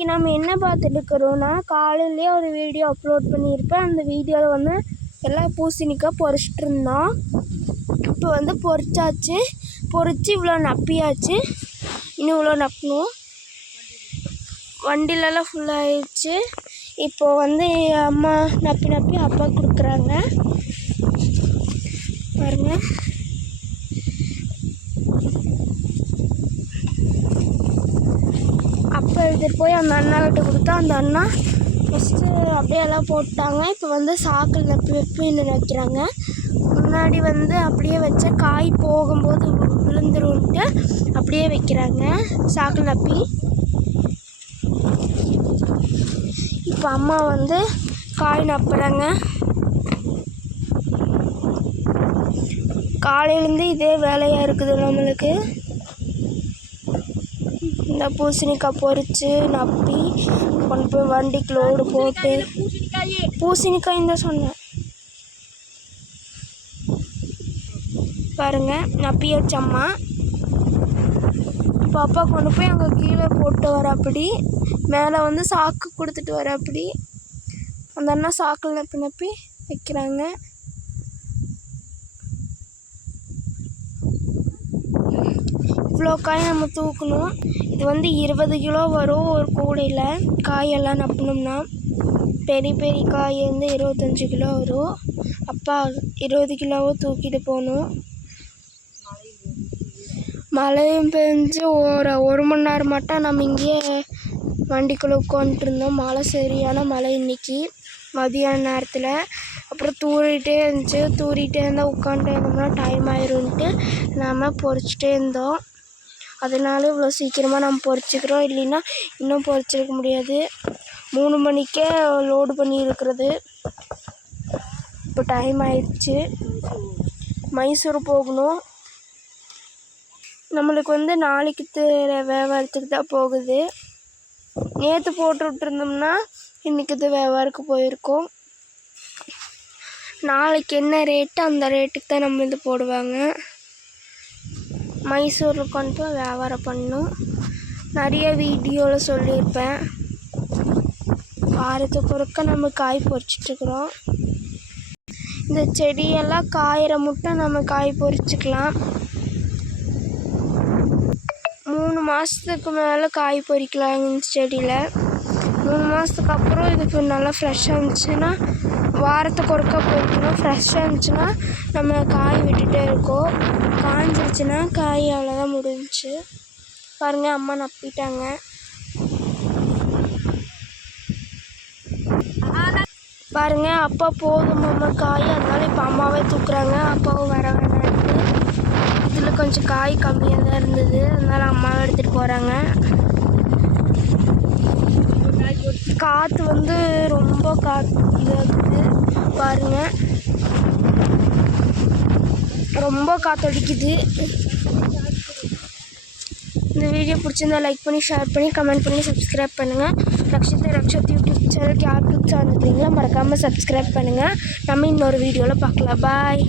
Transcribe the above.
இன்றைக்கி நம்ம என்ன பார்த்துட்டு இருக்கிறோன்னா, காலையிலேயே ஒரு வீடியோ அப்லோட் பண்ணியிருப்பேன். அந்த வீடியோவில் வந்து எல்லாம் பூசணிக்காய் பொரிச்சிட்டு இருந்தோம். இப்போ வந்து பொரிச்சாச்சு. பொரித்து இவ்வளோ நப்பியாச்சு. இன்னும் இவ்வளோ நப்பணும். வண்டிலெலாம் ஃபுல்லாகிடுச்சு. இப்போது வந்து அம்மா நப்பி அப்பா கொடுக்குறாங்க பாருங்கள். அப்போ எடுத்துகிட்டு போய் அந்த அண்ணாக்கிட்ட கொடுத்தா அந்த அண்ணா ஃபஸ்ட்டு அப்படியே எல்லாம் போட்டாங்க. இப்போ வந்து சாக்கில் நப்பி இன்னும் வைக்கிறாங்க. முன்னாடி வந்து அப்படியே வச்ச காய் போகும்போது விழுந்துருன்ட்டு அப்படியே வைக்கிறாங்க சாக்கில் நப்பி. இப்போ அம்மா வந்து காய் நப்புறாங்க. காலையிலேருந்து இதே வேலையாக இருக்குது நம்மளுக்கு. இந்த பூசணிக்காய் பொரித்து நப்பி கொண்டு போய் வண்டிக்கு லோடு போட்டு, பூசணிக்காய் தான் சொன்னேன் பாருங்கள். நப்பி வச்சம்மா இப்போ அப்பா கொண்டு போய் அங்கே கீழே போட்டு வராப்படி, மேலே வந்து சாக்கு கொடுத்துட்டு வராப்படி. அந்த அண்ணா சாக்கில் நப்பி வைக்கிறாங்க. இவ்வளோ காய் நம்ம தூக்கணும். இது வந்து 20 கிலோ வரும் ஒரு கூடையில் காயெல்லாம் நப்பினோம்னா. பெரிய பெரிய காய் வந்து 25 கிலோ வரும். அப்பா 20 கிலோவை தூக்கிட்டு போகணும். மழையும் பெஞ்சு ஒரு மணி நேரம் மட்டும் நம்ம இங்கேயே வண்டிக்குள்ளே உட்காந்துருந்தோம். மழை சரியான மழை இன்றைக்கி மதியான நேரத்தில். அப்புறம் தூறிகிட்டே இருந்துச்சு. தூறிகிட்டே இருந்தால் உட்காந்துட்டே இருந்தோம்னா டைம் ஆயிரும்ன்ட்டு நாம் பொரிச்சிட்டே இருந்தோம். அதனால இவ்வளோ சீக்கிரமாக நம்ம பொரிச்சிக்கிறோம். இல்லைன்னா இன்னும் பொரிச்சிருக்க முடியாது. 3 மணிக்கே லோடு பண்ணியிருக்கிறது. இப்போ டைம் ஆயிடுச்சு. மைசூர் போகணும். நம்மளுக்கு வந்து நாளைக்கு வியாபாரத்துக்கு தான் போகுது. நேற்று போட்டு விட்டுருந்தோம்னா இன்றைக்கி இது வியாபாரத்துக்கு போயிருக்கோம். நாளைக்கு என்ன ரேட்டு அந்த ரேட்டுக்கு தான் நம்ம இது போடுவாங்க. மைசூரில் கொண்டு போய் வியாபாரம் பண்ணணும். நிறைய வீடியோவில் சொல்லியிருப்பேன். வாரத்துக்கு ஒருக்க நம்ம காய் பொரிச்சிட்ருக்குறோம். இந்த செடியெல்லாம் காயிற முட்டை நம்ம காய் பொரிச்சிக்கலாம். 3 மாதத்துக்கு மேலே காய் பொரிக்கலாங்க இந்த செடியில். 3 மாதத்துக்கு அப்புறம் இதுக்கு நல்லா ஃப்ரெஷ்ஷாக இருந்துச்சுன்னா வாரத்துக்கு ஒருக்கா பொரிக்கணும். ஃப்ரெஷ்ஷாக இருந்துச்சுன்னா நம்ம காய் விட்டுட்டே இருக்கோம். காஞ்சிருச்சுன்னா காய் அவ்வளோதான் முடிஞ்சிச்சு. பாருங்கள், அம்மா நப்பிட்டாங்க. பாருங்கள், அப்பா போதும் அம்மா காய், அதனால இப்போ அம்மாவே தூக்குறாங்க. அப்பாவும் வர வேணான்ட்டு. இதில் கொஞ்சம் காய் கம்மியாக தான் இருந்தது, அதனால் அம்மாவை எடுத்துகிட்டு போகிறாங்க. காற்று வந்து ரொம்ப இதாகுது பாருங்கள். ரொம்ப காற்றடிக்குது. இந்த வீடியோ பிடிச்சிருந்தா லைக் பண்ணி, ஷேர் பண்ணி, கமெண்ட் பண்ணி, சப்ஸ்கிரைப் பண்ணுங்கள். ரக்ஷத் யூடியூப் சேனலுக்கு யார் புதுசாக வந்துருக்கீங்களோ மறக்காமல் சப்ஸ்கிரைப் பண்ணுங்கள். நம்ம இன்னொரு வீடியோவில் பார்க்கலாம். பாய்.